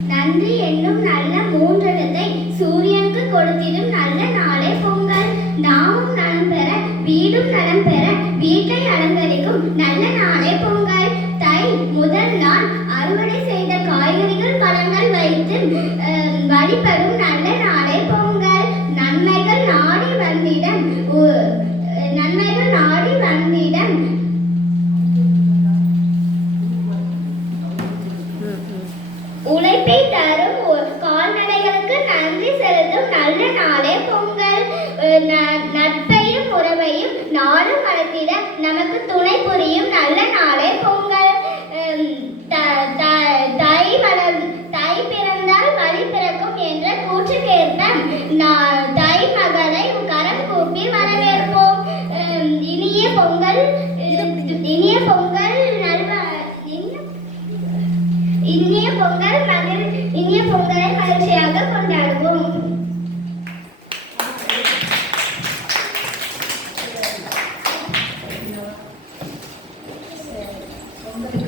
நன்றி என்னும் நல்ல மூன்றெழுத்தை சூரியனுக்கு கொடுத்திடும் நல்ல நாளே பொங்கல். நாமும் நலம் பெற வீடும் நலம் பெற வீட்டை அலங்கரிக்கும் நல்ல நாளே பொங்கல். தை முதல் நாள் அறுவடை செய்த காய்கறிகள் பழங்கள் வைத்து வழிபடும் நல்ல நாளே பொங்கல். நன்மைகள் நாடி வந்திடம் உழைப்பை தரும் கால்நடைகளுக்கு நன்றி செலுத்தும் நல்ல நாளே பொங்கல். நட்பையும் உறவையும் நாளும் வளர்த்திட நமக்கு துணை புரியும் நல்ல நாளே பொங்கல். தை பிறந்தால் வழி பிறக்கும் என்ற கூற்றுக்கேற்ப தை மகளை கரம் கூப்பி வரவேற்போம். இனிய பொங்கல் பொங்கலை மகிழ்ச்சியாக கொண்டாடுவோம்.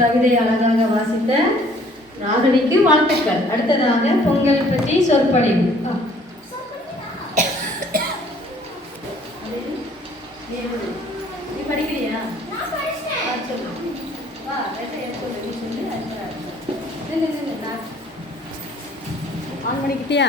கவிதை அழகாக வாசித்த ராகினிக்கு வாழ்த்துக்கள். அடுத்ததாக பொங்கல் பற்றி சொற்பொழிவு. நீ படிக்கிறியா? ஆன் பண்ணிக்கிட்டியா?